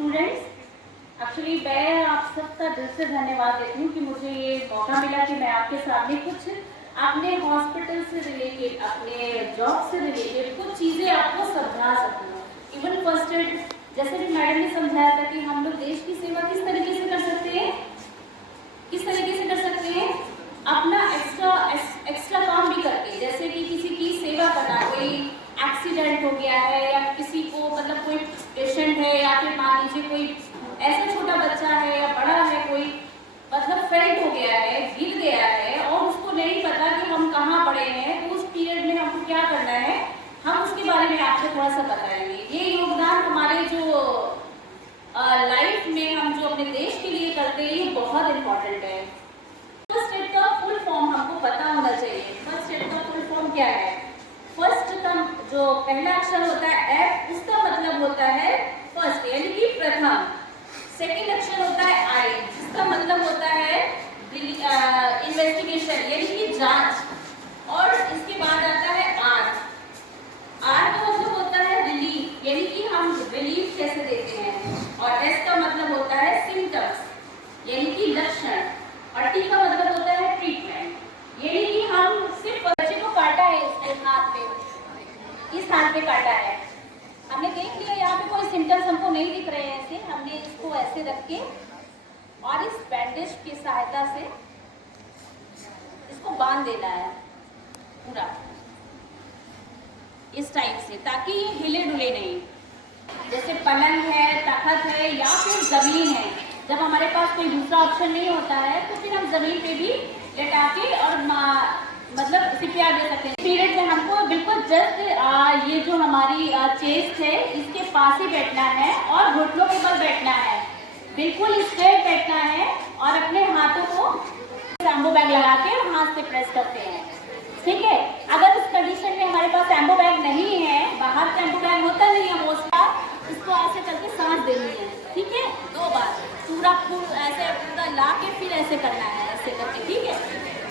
Students, actually मैं आप सबका दिल से धन्यवाद देती हूँ कि मुझे ये मौका मिला कि मैं आपके सामने कुछ अपने हॉस्पिटल से रिलेटेड, अपने जॉब से रिलेटेड कुछ चीज़ें आपको समझा सकूँ। इवन फर्स्ट एड, जैसे भी मैडम ने समझाया था कि हम लोग देश की सेवा किस तरीके से कर सकते हैं, किस तरीके से कर सकते हैं, अपना एक्स्ट्रा काम भी करके, जैसे कि किसी की सेवा करना, कोई एक्सीडेंट हो गया है या किसी को मतलब कोई पेशेंट है या फिर मान लीजिए कोई ऐसा छोटा बच्चा है या बड़ा है, कोई मतलब फेल्ट हो गया है, गिर गया है और उसको नहीं पता कि हम कहाँ पड़े हैं, तो उस पीरियड में हमको क्या करना है, हम उसके बारे में आपसे थोड़ा सा बताएंगे। ये योगदान हमारे जो लाइफ में हम जो अपने देश के लिए करते हैं ये बहुत इम्पोर्टेंट है। फर्स्ट एड का फुल फॉर्म हमको पता होना चाहिए। फर्स्ट एड का फुल फॉर्म क्या है? फर्स्ट का जो पहला अक्षर होता है एफ, उसका मतलब होता है फर्स्ट यानी कि प्रथम। सेकंड अक्षर होता है आई, जिसका मतलब होता है इन्वेस्टिगेशन यानी कि जांच। और इसके बाद आता है आर। आर का मतलब होता है रिलीफ यानी कि हम रिलीफ कैसे देते हैं। और एस का मतलब होता है सिम्टम्स यानी कि लक्षण। और टी का मतलब होता है ट्रीटमेंट यानी कि हम सिर्फ बच्चे को काटा है, इसके हाथ पे, इस हाथ पे काटा है, हमने देख लिया यहाँ पे कोई सिम्टम्स हमको नहीं दिख रहे हैं, ऐसे हमने इसको ऐसे रख के और इस बैंडेज की सहायता से इसको बांध देना है पूरा इस टाइप से, ताकि ये हिले डुले नहीं। जैसे पलंग है, तख्त है या फिर जमीन है, जब हमारे पास कोई दूसरा ऑप्शन नहीं होता है तो फिर हम जमीन पे भी लेटा के और मतलब सीपीआर दे सकते हैं। पीरियड में हमको बिल्कुल जस्ट ये जो हमारी चेस्ट है इसके पास ही बैठना है और घुटनों के बल बैठना है, बिल्कुल स्ट्रेट बैठना है और अपने हाथों को एम्बो बैग लगा के हाथ से प्रेस करते हैं। ठीक है, अगर उस कंडीशन में हमारे पास एम्बो बैग नहीं है, बाहर का एम्बो बैग होता नहीं है मोस्टली, इसको ऐसे करके सांस देनी है। ठीक है, 2 बार पूरा ऐसे पूरा ला के फिर ऐसे करना है, ऐसे करके। ठीक है,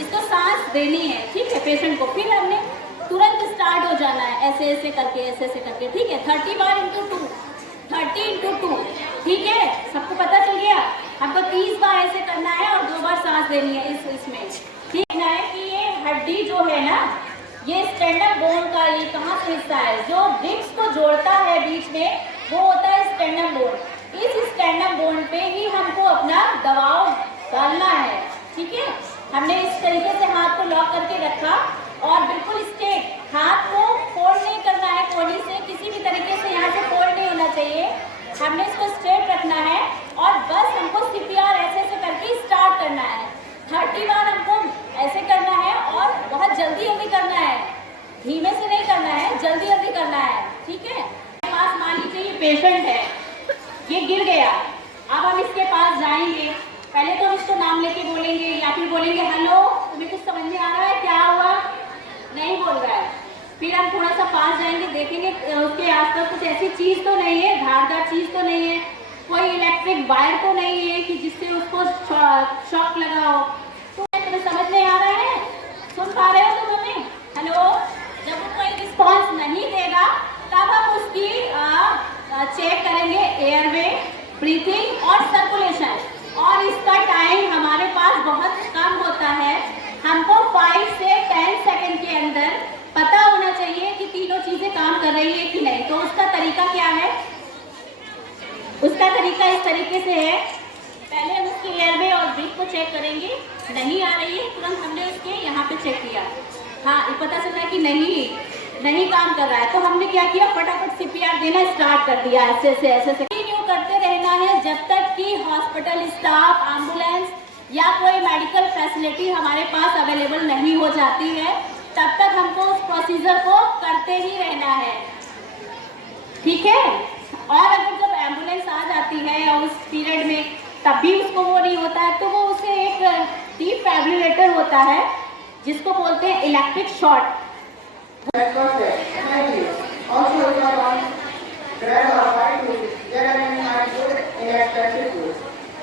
इसको सांस देनी है। ठीक है, पेशेंट को फिर हमने तुरंत स्टार्ट हो जाना है, ऐसे ऐसे करके, ऐसे ऐसे करके। ठीक है, 30 बार इंटू 2, 30 इंटू 2। ठीक है, सबको पता चल गया। हमको 30 बार ऐसे करना है और 2 बार सांस देनी है इसमें। ठीक है कि ये हड्डी जो है ना, ये स्टेर्नम बोन का ये कहाँ से हिस्सा है, जो रिब्स को जोड़ता है बीच में, वो होता है स्टेर्नम बोन। इस स्टेर्नम बोन पे ही हमको अपना दबाव डालना है। ठीक है, हमने इस तरीके से हाथ को लॉक करके रखा और बिल्कुल स्ट्रेट, हाथ को फोल्ड नहीं करना है कोहनी से, किसी भी तरीके से यहाँ से फोल्ड नहीं होना चाहिए। हमने इसको स्ट्रेट रखना है और बस हमको सीपीआर ऐसे ऐसे करके स्टार्ट करना है। 30 बार हमको ऐसे करना है और बहुत जल्दी जल्दी करना है, धीमे से नहीं करना है, जल्दी जल्दी करना है। ठीक है, पास मान लीजिए ये पेशेंट है, ये गिर गया, अब हम इसके पास जाएंगे। पहले तो हम इसको नाम लेके बोलेंगे या फिर बोलेंगे हेलो, तुम्हें कुछ समझ में आ रहा है, क्या हुआ, नहीं बोल रहा है। फिर हम थोड़ा सा पास जाएंगे, देखेंगे उसके आसपास कुछ ऐसी चीज तो नहीं है, धारदार चीज तो नहीं है, कोई इलेक्ट्रिक वायर तो नहीं है कि जिससे उसको शॉक लगा हो। तो तुम्हें समझ में आ रहा है, सुन पा रहे हो तुम हमें, हेलो। जब वो कोई रिस्पॉन्स नहीं देगा तब हम उसकी चेक करेंगे एयरवे, ब्रीथिंग और सर्कुलेशन। और इसका टाइम हमारे पास बहुत कम होता है, हमको 5 से 10 सेकंड के अंदर पता होना चाहिए कि तीनों चीजें काम कर रही है कि नहीं। तो उसका तरीका क्या है? उसका तरीका इस तरीके से है, पहले हम उसकी एयरवे और ब्रीथ को चेक करेंगे, नहीं आ रही है, तुरंत हमने उसके यहाँ पे चेक किया, हाँ ये पता चल रहा है कि नहीं काम कर रहा है, तो हमने क्या किया, फटाफट सीपीआर देना स्टार्ट कर दिया, ऐसे ऐसे ऐसे कंटिन्यू करते रहना है जब तक कि हॉस्पिटल स्टाफ, एम्बुलेंस या कोई मेडिकल फैसिलिटी हमारे पास अवेलेबल नहीं हो जाती है, तब तक हमको उस प्रोसीजर को करते ही रहना है। ठीक है, और अगर जब एम्बुलेंस आ जाती है उस पीरियड में तब भी उसको वो नहीं होता है, तो वो उसे एक डिफिब्रिलेटर होता है जिसको बोलते हैं electric shock.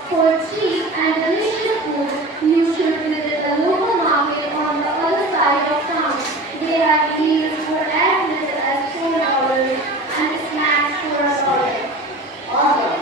For cheap and delicious food, you should visit the local market on the other side of town. They have deals for as little as $4 and snacks for $1. Awesome.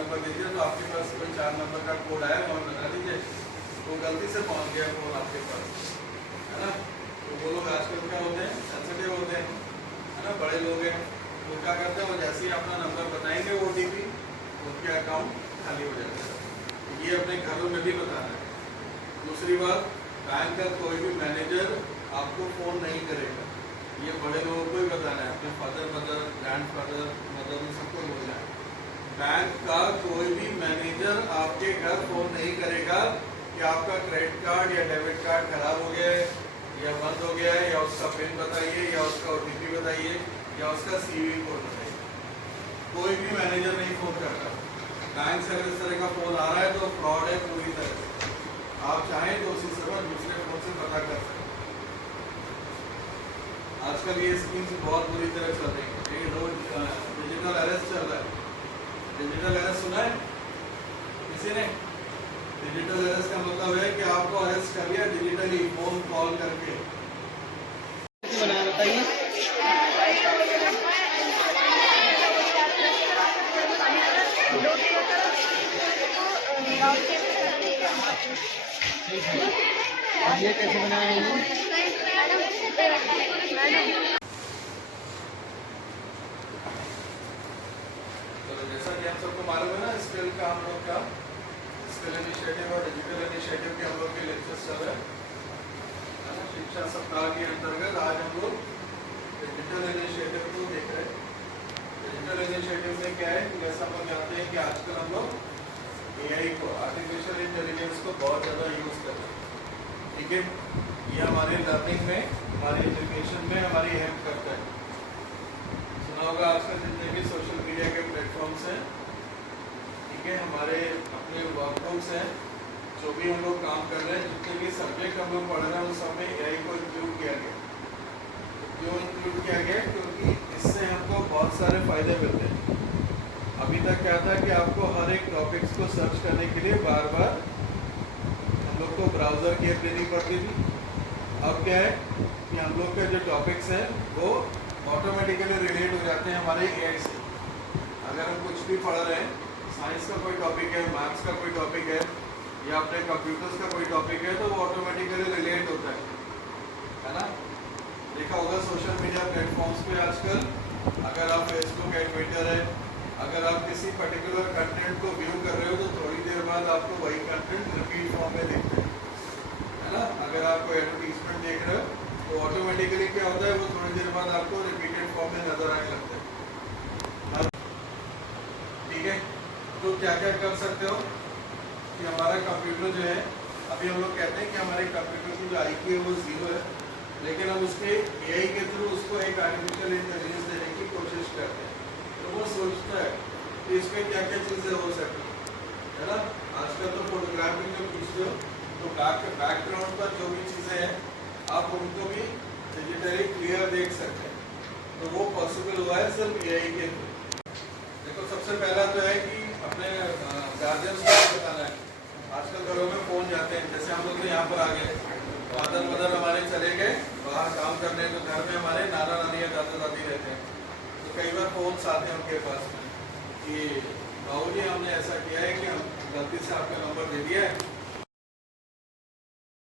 Number दीजिए तो आपके पास कोई 4 number का code आया वो बता दीजिए, तो गलती से पहुंच गया फोन आपके पास, है ना। तो वो लोग आजकल क्या होते हैं, सेंसिटिव होते हैं, है ना, बड़े लोग हैं, वो क्या करते हैं, वो जैसे ही अपना नंबर बताएंगे OTP, उनके अकाउंट खाली हो जाता है। ये अपने घरों में भी बताना है। दूसरी बात, बैंक का कोई भी मैनेजर आपको फ़ोन नहीं करेगा, ये बड़े लोगों को ही बताना है, अपने फादर मदर ग्रैंडफादर मदर में सबको बोलना है। बैंक का कोई भी मैनेजर आपके घर फ़ोन नहीं करेगा कि आपका क्रेडिट कार्ड या डेबिट कार्ड खराब हो गया है या बंद हो गया है, या उसका पिन बताइए, या उसका OTP बताइए, या उसका CVV कोड बताइए। कोई भी मैनेजर नहीं फ़ोन करता। बैंक से अगर इस तरह का फ़ोन आ रहा है तो फ्रॉड है पूरी तरह से। आप चाहें तो उसी समय दूसरे फ़ोन से पता कर सकते हैं। आजकल ये स्कीम्स बहुत बुरी तरह चल रही है। ये रोज डिजिटल अरेस्ट चल रहा है। डिजिटल अरेस्ट सुना है किसी ने? डिजिटल अरेस्ट का मतलब है कि आपको अरेस्ट कर लिया डिजिटली, फोन कॉल करके। बताइए। ये कैसे बनाया है? जैसा कि आप सबको मालूम है ना, स्किल का हम लोग का स्किल इनिशिएटिव और डिजिटल इनिशिएटिव के हम लोग के लेक्चर्स चल रहे हैं। शिक्षा सप्ताह के अंतर्गत आज हम लोग डिजिटल इनिशिएटिव को देख रहे हैं। डिजिटल इनिशिएटिव में क्या है, जैसा हम लोग जानते हैं कि आजकल हम लोग AI को, आर्टिफिशियल इंटेलिजेंस को बहुत ज़्यादा यूज़ कर रहे हैं। ठीक है, ये हमारे लर्निंग में, हमारे एजुकेशन में हमारी हेल्प करता है। सुना होगा आजकल जितने भी सोशल मीडिया के प्लेटफॉर्म्स हैं, ठीक है, हमारे अपने वर्कबुक्स हैं, जो भी हम लोग काम कर रहे हैं, जितने भी सब्जेक्ट हम लोग पढ़ रहे हैं, उस समय AI को इंक्लूड किया गया। क्यों इंक्लूड किया गया? क्योंकि इससे हमको बहुत सारे फायदे मिलते हैं। अभी तक क्या था कि आपको हर एक टॉपिक्स को सर्च करने के लिए बार बार हम लोग को ब्राउज़र की हेल्प लेनी पड़ती थी। अब क्या है कि हम लोग के जो टॉपिक्स हैं वो ऑटोमेटिकली रिलेट हो जाते हैं हमारे AI से। अगर हम कुछ भी पढ़ रहे हैं, साइंस का कोई टॉपिक है, मैथ्स का कोई टॉपिक है, या अपने कंप्यूटर्स का कोई टॉपिक है, तो वो ऑटोमेटिकली रिलेट होता है ना। देखा होगा सोशल मीडिया प्लेटफॉर्म्स पे आजकल, अगर आप फेसबुक है, ट्विटर है, अगर आप किसी पर्टिकुलर कंटेंट को व्यू कर रहे हो तो थोड़ी देर बाद आपको वही कंटेंट रिपीट फॉर्म में दिखता है ना। अगर आप कोई एडवर्टीजमेंट देख रहे हो तो ऑटोमेटिकली क्या होता है, वो थोड़ी देर बाद आपको रिपीटेड फॉर्म में नजर आने लगता है। ठीक है, तो क्या क्या कर सकते हो कि हमारा कंप्यूटर जो है, अभी हम लोग कहते हैं कि हमारे कंप्यूटर की जो IQ है वो 0 है, लेकिन हम उसके AI के थ्रू उसको एक आर्टिफिशियल इंटेलिजेंस देने की कोशिश करते हैं। तो वो सोचता है कि इसमें क्या क्या चीज़ें हो सकती है ना। आजकल तो फोटोग्राफी में पूछते हो तो बैकग्राउंड पर जो भी चीज़ें हैं आप उनको भी डिजिटली क्लियर देख सकते हैं। तो वो पॉसिबल हुआ है सिर्फ AI के थ्रू। देखो सबसे पहला तो है कि अपने गार्जियंस को बताना है। आजकल घरों में फ़ोन जाते हैं, जैसे हम लोग तो यहाँ पर आ गए, फादर मदर हमारे चले गए बाहर काम करने, तो घर में हमारे नाना नानी या दादा दादी रहते हैं। तो कई बार फ़ोन आते हैं उनके पास में कि बाबूजी हमने ऐसा किया है कि हम गलती से आपका नंबर दे दिया है